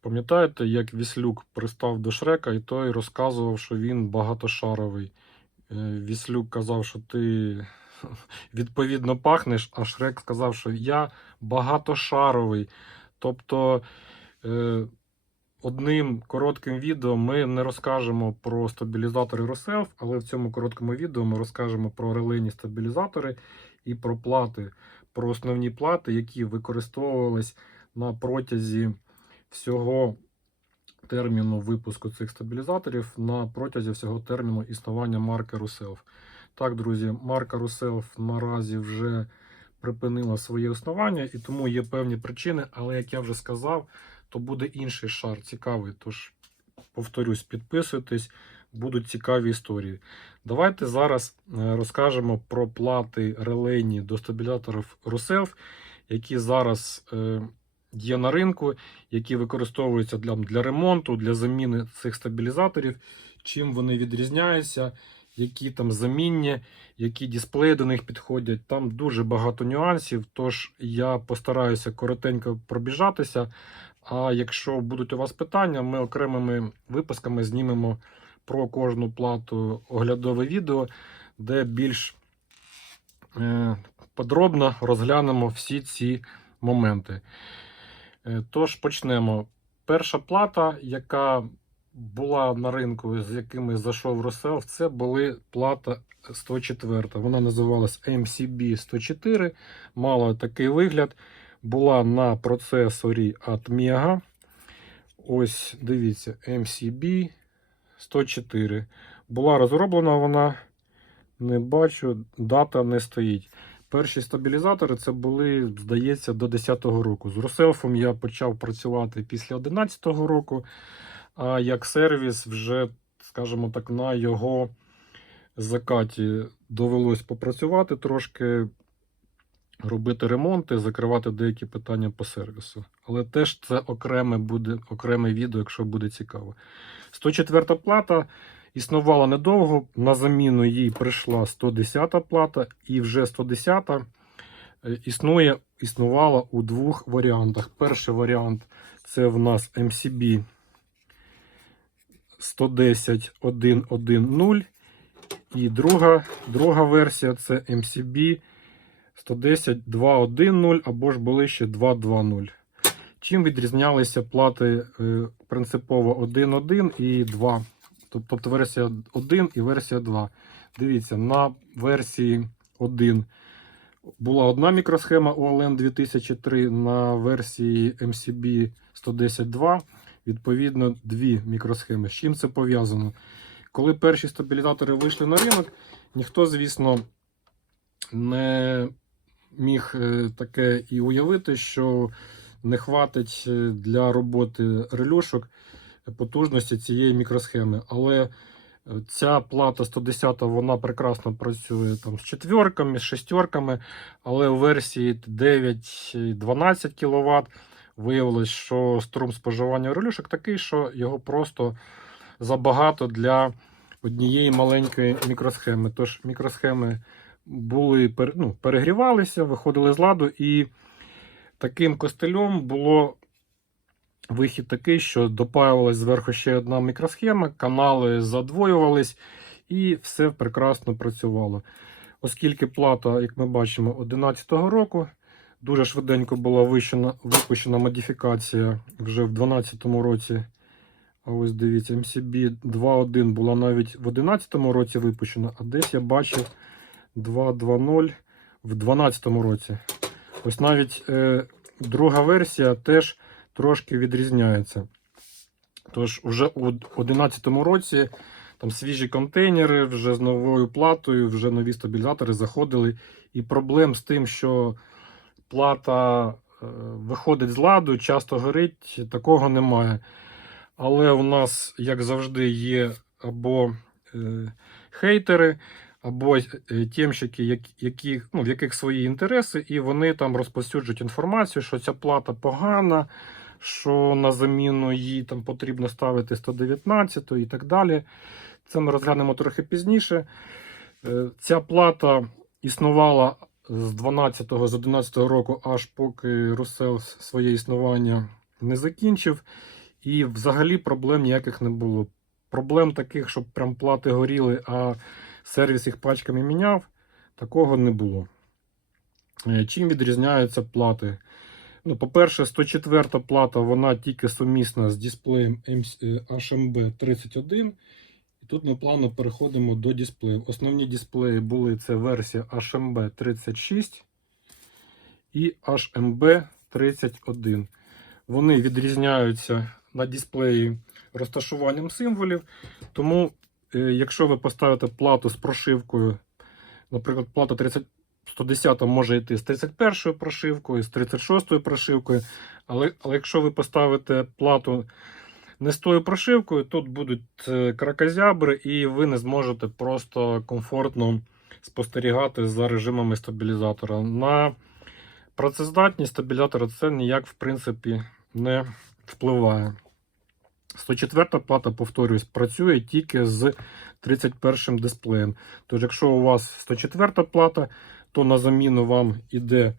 Пам'ятаєте, як Віслюк пристав до Шрека, і той розказував, що він багатошаровий. Е, Віслюк казав, що ти відповідно пахнеш, а Шрек сказав, що я багатошаровий. Тобто е, одним коротким відео ми не розкажемо про стабілізатори RoSelf, але в цьому короткому відео ми розкажемо про релейні стабілізатори і про плати, про основні плати, які використовувались на протязі всього терміну випуску цих стабілізаторів на протязі всього терміну існування марки RuSelf. Так, друзі, марка RuSelf наразі вже припинила своє існування, і тому є певні причини, але як я вже сказав, то буде інший шар цікавий. Тож, повторюсь, підписуйтесь, будуть цікаві історії. Давайте зараз е, розкажемо про плати релейні до стабілізаторів RuSelf, які зараз е, є на ринку, які використовуються для, для ремонту, для заміни цих стабілізаторів, чим вони відрізняються, які там замінні, які дисплеї до них підходять. Там дуже багато нюансів, тож я постараюся коротенько пробіжатися. А якщо будуть у вас питання, ми окремими випусками знімемо про кожну плату оглядове відео, де більш е, подробно розглянемо всі ці моменти. Е, Тож почнемо. Перша плата, яка була на ринку, з якими зайшов Росел, це були плата 104. Вона називалась MCB 104, мала такий вигляд. Була на процесорі Atmega. Ось, дивіться, MCB 104. Була розроблена вона, не бачу, дата не стоїть. Перші стабілізатори це були, здається, до 10-го року. З Руселфом я почав працювати після 11-го року, а як сервіс вже, скажімо так, на його закаті довелось попрацювати трошки, робити ремонти, закривати деякі питання по сервісу. Але теж це окреме буде окреме відео, якщо буде цікаво. 104 плата існувала недовго. На заміну їй прийшла 110 плата, і вже 110 е, існує, існувала у двох варіантах. Перший варіант це в нас MCB 110.1.1.0. І друга, друга версія це MCB 110.2.1.0 або ж були ще 2.2.0. Чим відрізнялися плати е, принципово 1.1 і 2. Тобто версія 1 і версія 2. Дивіться, на версії 1 була одна мікросхема OLN 2003, на версії MCB 110.2, відповідно, дві мікросхеми. З чим це пов'язано? Коли перші стабілізатори вийшли на ринок, ніхто, звісно, не міг е, таке і уявити, що не хватить е, для роботи релюшок потужності цієї мікросхеми. Але е, ця плата 110 вона прекрасно працює там з четверками, з шестерками, але у версії 9-12 кВт виявилось, що струм споживання релюшок такий, що його просто забагато для однієї маленької мікросхеми. Тож мікросхеми були ну, перегрівалися, виходили з ладу, і таким костелем було вихід такий, що допаювалась зверху ще одна мікросхема, канали задвоювались, і все прекрасно працювало. Оскільки плата, як ми бачимо, 2011 року, дуже швиденько була вищена, випущена модифікація вже в 2012 році. А ось дивіться, MCB 2.1 була навіть в 2011 році випущена, а десь я бачив 2.2.0 в 2012 році. Ось навіть е, друга версія теж трошки відрізняється. Тож, вже у 2011 році там свіжі контейнери, вже з новою платою, вже нові стабілізатори заходили. І проблем з тим, що плата е, виходить з ладу, часто горить, такого немає. Але у нас, як завжди, є або е, хейтери, або е, тємщики, які, ну, в яких свої інтереси, і вони там розповсюджують інформацію, що ця плата погана, що на заміну їй там потрібно ставити 119 і так далі. Це ми розглянемо трохи пізніше. Е, Ця плата існувала з 12-го, з 11 року, аж поки Русел своє існування не закінчив. І взагалі проблем ніяких не було. Проблем таких, щоб прям плати горіли, а сервіс їх пачками міняв, такого не було. Е, Чим відрізняються плати? Ну, по-перше, 104 плата вона тільки сумісна з дисплеєм HMB 31. І тут ми плавно переходимо до дисплеїв. Основні дисплеї були це версія HMB 36 і HMB 31. Вони відрізняються на дисплеї розташуванням символів. Тому, е, якщо ви поставите плату з прошивкою, наприклад, плата 30, 110 може йти з 31 прошивкою, з 36 прошивкою. Але, але якщо ви поставите плату не з тою прошивкою, тут будуть е, кракозябри, і ви не зможете просто комфортно спостерігати за режимами стабілізатора. На працездатність стабілізатора це ніяк, в принципі, не впливає. 104 плата, повторюсь, працює тільки з 31 дисплеєм. Тож, якщо у вас 104 плата, то на заміну вам іде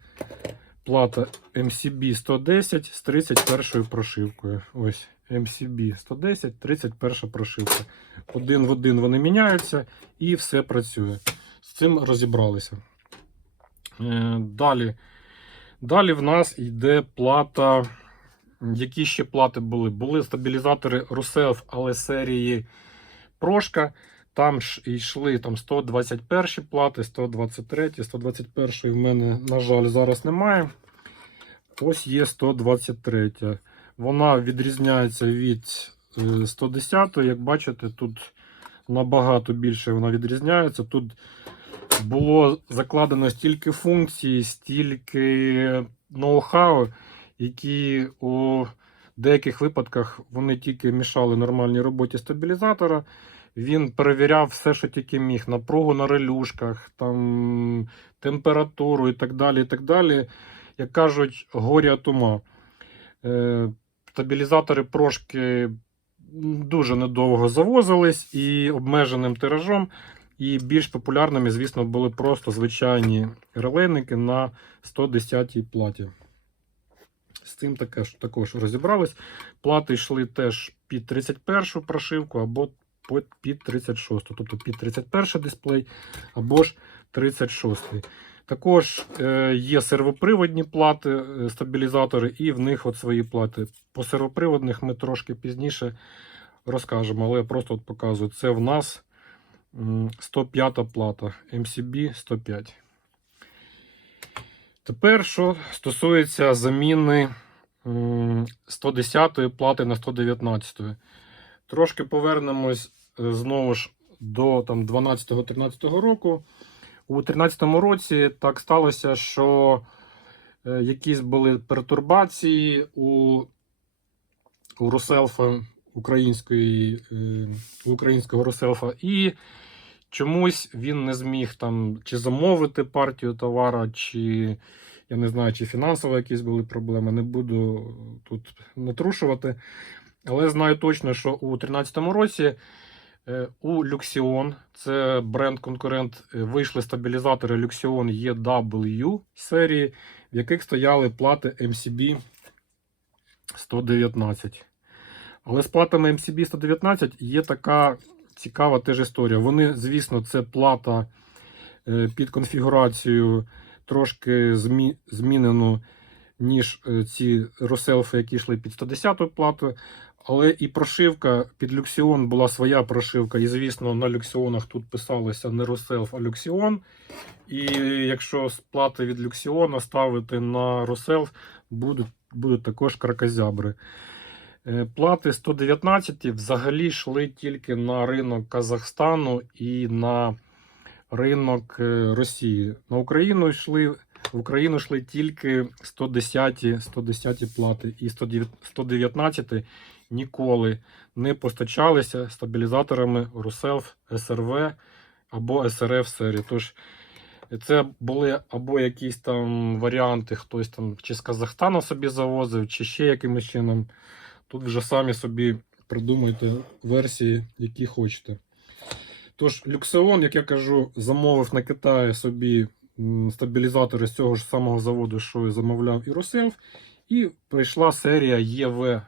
плата MCB 110 з 31 прошивкою. Ось MCB 110, 31 прошивка. Один в один вони міняються і все працює. З цим розібралися. Е, Далі. Далі в нас йде плата. Які ще плати були? Були стабілізатори Ruself, але серії Прошка. Там ж йшли там 121 плати, 123, 121 в мене, на жаль, зараз немає. Ось є 123. Вона відрізняється від е, 110. Як бачите, тут набагато більше вона відрізняється. Тут було закладено стільки функцій, стільки ноу-хау, які у деяких випадках вони тільки мішали нормальній роботі стабілізатора. Він перевіряв все, що тільки міг, напругу на релюшках, там, температуру і так далі. і так далі. Як кажуть, горя от ума. Е, стабілізатори прошки дуже недовго завозились і обмеженим тиражом. І більш популярними, звісно, були просто звичайні релейники на 110-й платі. З цим також, також розібрались. Плати йшли теж під 31 прошивку або під- під 36, тобто під 31 дисплей або ж 36. Також е, є сервоприводні плати, е, стабілізатори, і в них от свої плати. По сервоприводних ми трошки пізніше розкажемо, але я просто от показую. Це в нас м, 105 плата MCB 105. Тепер, що стосується заміни м, 110 плати на 119. Трошки повернемось е, знову ж до там, 12-13 року. У 2013 році так сталося, що е, якісь були пертурбації у, у Руселфа української, е, українського Руселфа, і чомусь він не зміг там чи замовити партію товара, чи я не знаю, чи фінансово якісь були проблеми. Не буду тут натрушувати. Але знаю точно, що у 2013 році е, у Luxion, це бренд-конкурент, е, вийшли стабілізатори Luxion EW серії, в яких стояли плати MCB 119. Але з платами MCB 119 є така цікава теж історія. Вони, звісно, це плата е, під конфігурацію трошки змі- змінену, ніж е, ці Роселфи, які йшли під 110 плату. Але і прошивка під Люксіон була своя прошивка. І, звісно, на Люксіонах тут писалося не Роселф, а Люксіон. І якщо з плати від Люксіона ставити на Роселф, будуть, будуть також кракозябри. Е, Плати 119 взагалі йшли тільки на ринок Казахстану і на ринок е, Росії. На Україну йшли в Україну йшли тільки 110, 110 плати і 119 ніколи не постачалися стабілізаторами Руселф, СРВ або СРФ серії. Тож це були або якісь там варіанти, хтось там чи з Казахстану собі завозив, чи ще якимось чином. Тут вже самі собі придумайте версії, які хочете. Тож, Люксеон, як я кажу, замовив на Китаї собі стабілізатори з цього ж самого заводу, що і замовляв і Руселф. І прийшла серія ЄВ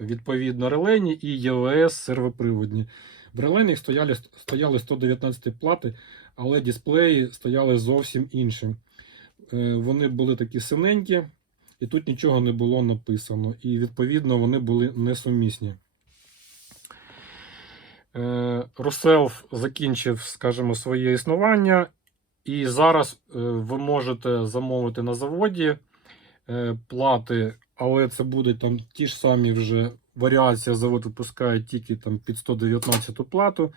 відповідно релейні і ЄВС сервоприводні. В релейних стояли, стояли 119 плати, але дисплеї стояли зовсім іншим. Е, Вони були такі синенькі, і тут нічого не було написано. І відповідно вони були несумісні. Е, Руселф закінчив, скажімо, своє існування, і зараз е, ви можете замовити на заводі е, плати, але це будуть там ті ж самі вже варіація. Завод випускає тільки там під 119 плату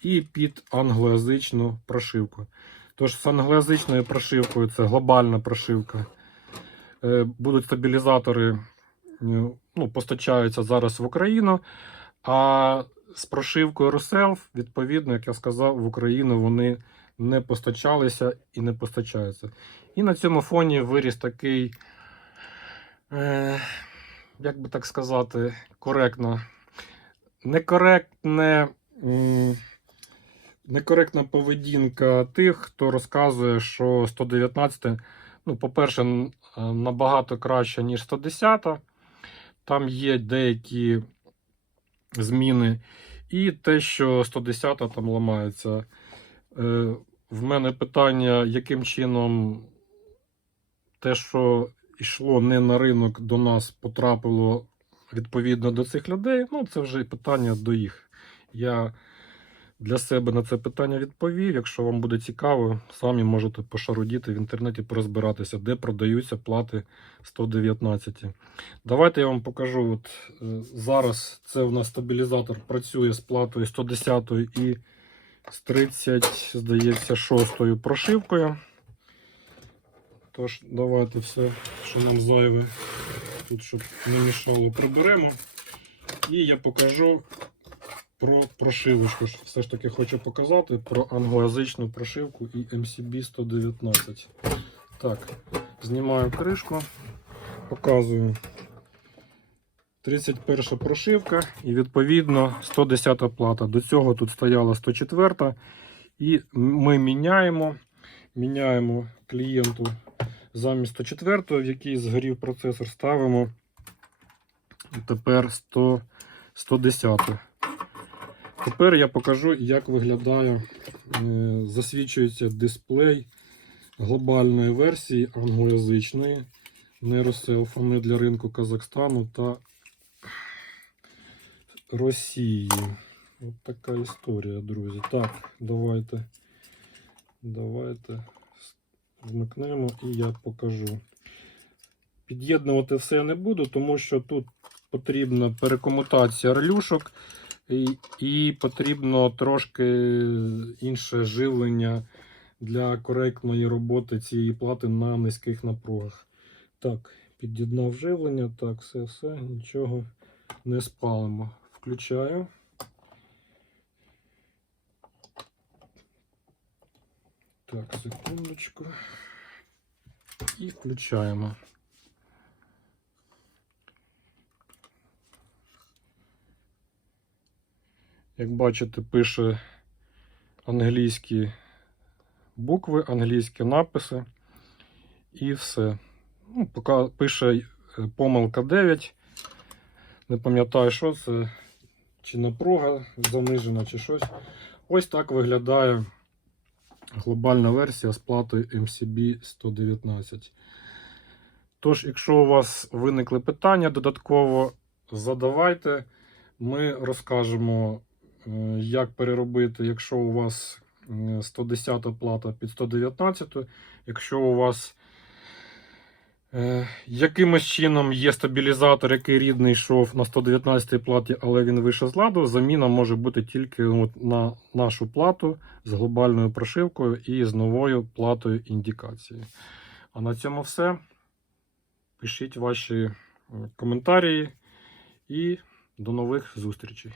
і під англоязичну прошивку. Тож з англоязичною прошивкою це глобальна прошивка. Е, Будуть стабілізатори, е, ну, постачаються зараз в Україну. А з прошивкою Ruself, відповідно, як я сказав, в Україну вони не постачалися і не постачаються. І на цьому фоні виріс такий, е, як би так сказати, коректно, некоректне, некоректна поведінка тих, хто розказує, що 119, ну, по-перше, набагато краще, ніж 110. Там є деякі зміни. І те, що 110 там ламається. Е, в мене питання, яким чином те, що йшло не на ринок, до нас потрапило відповідно до цих людей. Ну, це вже питання до їх. Я для себе на це питання відповів. Якщо вам буде цікаво, самі можете пошарудіти в інтернеті, порозбиратися, де продаються плати 119. Давайте я вам покажу. От, е, зараз це у нас стабілізатор працює з платою 110 і з 30, здається, 6 прошивкою. Тож, давайте все, що нам зайве, тут, щоб не мішало, приберемо. І я покажу про прошивочку. ж Все ж таки хочу показати про англоязичну прошивку і MCB 119. Так, знімаю кришку, показую. 31 прошивка і відповідно 110 плата. До цього тут стояла 104. І ми міняємо, міняємо клієнту замість 104, в який згорів процесор, ставимо тепер 100, 110. Тепер я покажу, як виглядає, е, засвічується дисплей глобальної версії англоязичної нейроселфами для ринку Казахстану та Росії. От така історія, друзі. Так, давайте. Давайте вмикнемо і я покажу. Під'єднувати все не буду, тому що тут потрібна перекомутація релюшок і, потрібно трошки інше живлення для коректної роботи цієї плати на низьких напругах. Так, під'єднав живлення. Так, все, все, нічого не спалимо. Включаю. Так, секундочку. І включаємо. Як бачите, пише англійські букви, англійські написи і все. Ну, поки пише е, помилка 9. Не пам'ятаю, що це, чи напруга занижена, чи щось. Ось так виглядає глобальна версія з платою MCB 119. Тож, якщо у вас виникли питання додатково, задавайте. Ми розкажемо, як переробити, якщо у вас е, 110 плата під 119, якщо у вас Е, Якимось чином є стабілізатор, який рідний йшов на 119 платі, але він вийшов з ладу. Заміна може бути тільки от на нашу плату з глобальною прошивкою і з новою платою індикації. А на цьому все. Пишіть ваші е, коментарі і до нових зустрічей.